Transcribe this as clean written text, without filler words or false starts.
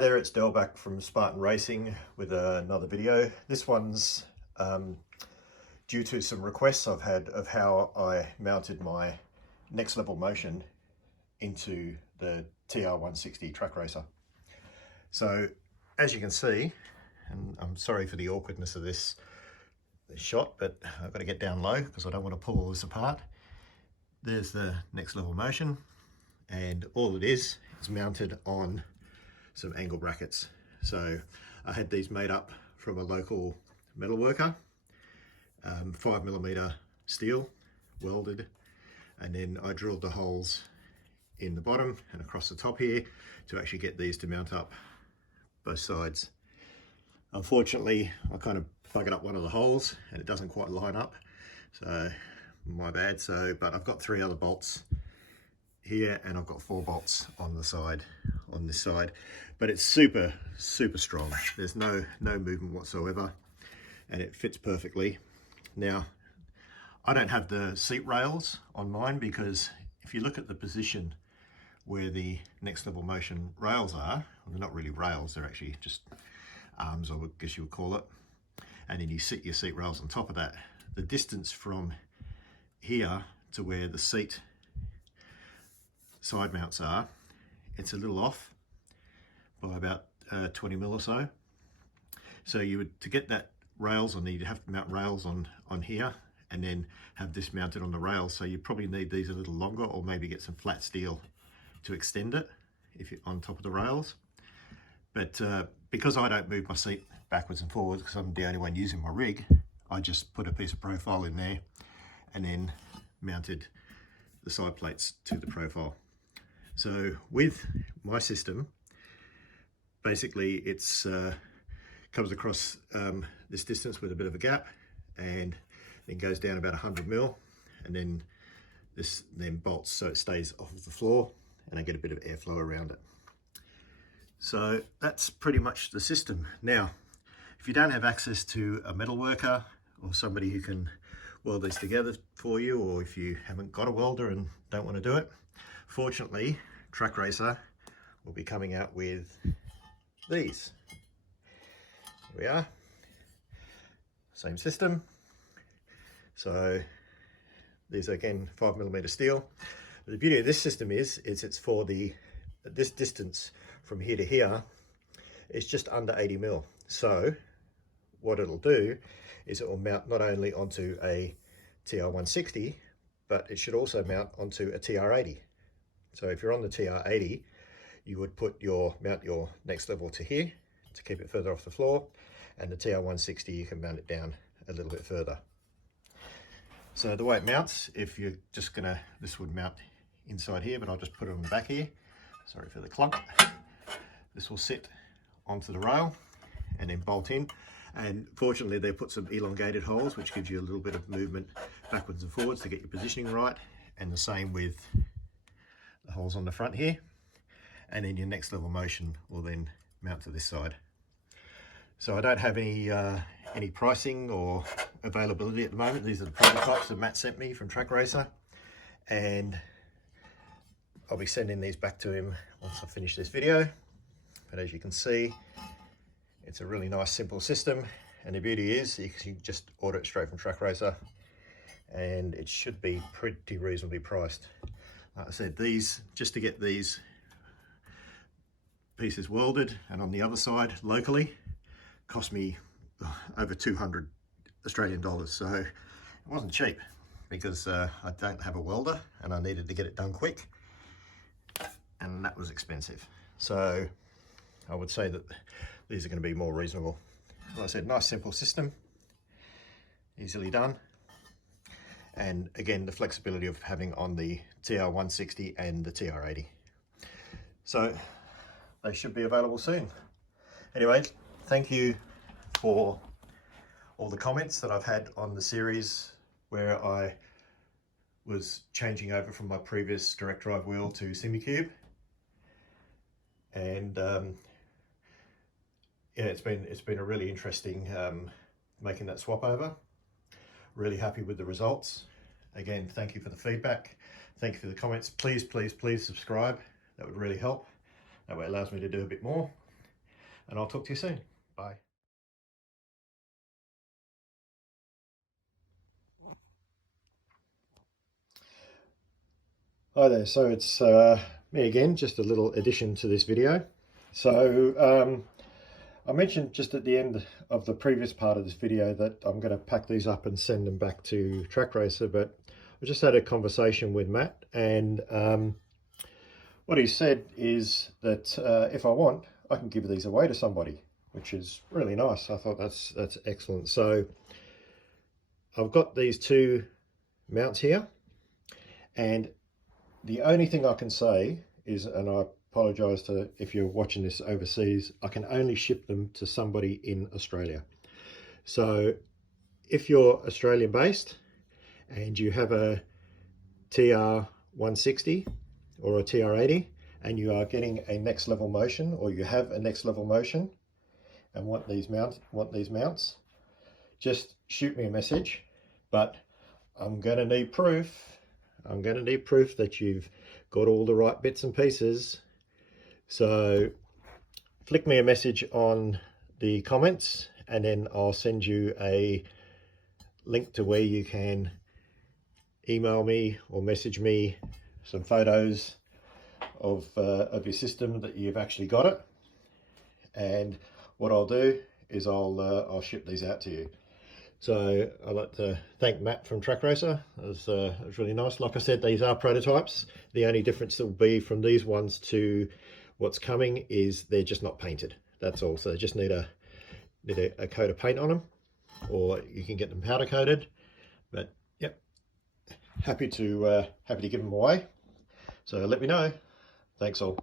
there, it's Del back from Spartan Racing with another video. This one's due to some requests I've had of how I mounted my next level motion into the TR160 Trak Racer. So as you can see, and I'm sorry for the awkwardness of this shot, but I've got to get down low because I don't want to pull all this apart. There's the next level motion, and all it is mounted on some angle brackets. So I had these made up from a local metalworker, 5mm steel, welded, and then I drilled the holes in the bottom and across the top here to actually get these to mount up both sides. Unfortunately, I kind of buggered up one of the holes and it doesn't quite line up, so my bad. But I've got 3 other bolts here and I've got 4 bolts on the side, on this side, but it's super strong. There's no movement whatsoever and it fits perfectly. Now I don't have the seat rails on mine because if you look at the position where the next level motion rails are, well, they're not really rails, they're actually just arms, I would guess you would call it, and then you sit your seat rails on top of that. The distance from here to where the seat side mounts are, it's a little off by about 20mm or so. So you would, to get that rails on there, you'd have to mount rails on here and then have this mounted on the rails. So you probably need these a little longer, or maybe get some flat steel to extend it if you're on top of the rails. But because I don't move my seat backwards and forwards because I'm the only one using my rig, I just put a piece of profile in there and then mounted the side plates to the profile. So with my system, basically it's comes across this distance with a bit of a gap, and then goes down about 100mm, and then this then bolts so it stays off of the floor and I get a bit of airflow around it. So that's pretty much the system. Now, if you don't have access to a metal worker or somebody who can weld these together for you, or if you haven't got a welder and don't want to do it, fortunately Trak Racer will be coming out with these. Here we are, same system. So these are again 5mm steel. The beauty of this system is it's for this distance from here to here is just under 80mm. So what it'll do is it will mount not only onto a TR160, but it should also mount onto a TR80. So if you're on the TR80, you would mount your next level to here to keep it further off the floor, and the TR160 you can mount it down a little bit further. So the way it mounts, if you're just gonna, this would mount inside here, but I'll just put it on the back here. Sorry for the clunk. This will sit onto the rail and then bolt in. And fortunately they put some elongated holes which gives you a little bit of movement backwards and forwards to get your positioning right, and the same with the holes on the front here. And then your next level motion will then mount to this side. So I don't have any pricing or availability at the moment. These are the prototypes that Matt sent me from Trak Racer, and I'll be sending these back to him once I finish this video. But as you can see, it's a really nice simple system, and the beauty is you can just order it straight from Trak Racer and it should be pretty reasonably priced. Like I said, these, just to get these pieces welded and on the other side locally, cost me over 200 Australian dollars. So it wasn't cheap because I don't have a welder and I needed to get it done quick, and that was expensive. So I would say that these are going to be more reasonable. Like I said, nice simple system, easily done, and again the flexibility of having on the TR160 and the TR80. So they should be available soon. Anyway, thank you for all the comments that I've had on the series where I was changing over from my previous direct drive wheel to SemiCube, and yeah, it's been a really interesting making that swap over. Really happy with the results. Again, thank you for the feedback. Thank you for the comments. Please subscribe. That would really help. That way it allows me to do a bit more. and I'll talk to you soon. Bye. Hi there, so it's me again, just a little addition to this video. So I mentioned just at the end of the previous part of this video that I'm going to pack these up and send them back to Trak Racer, but I just had a conversation with Matt, and what he said is that if I want, I can give these away to somebody, which is really nice. I thought that's excellent. So I've got these two mounts here, and the only thing I can say is, and I apologise to if you're watching this overseas, I can only ship them to somebody in Australia. So if you're Australian based and you have a TR160 or a TR80 and you are getting a next level motion, or you have a next level motion and want these mounts, just shoot me a message. But I'm going to need proof. I'm going to need proof that you've got all the right bits and pieces. So flick me a message on the comments, and then I'll send you a link to where you can email me or message me some photos of your system that you've actually got it. And what I'll do is I'll ship these out to you. So I'd like to thank Matt from Trak Racer. It was really nice. Like I said, these are prototypes. The only difference that will be from these ones to what's coming is they're just not painted. That's all. So they just need a coat of paint on them, or you can get them powder coated. But yep, happy to give them away. So let me know. Thanks all.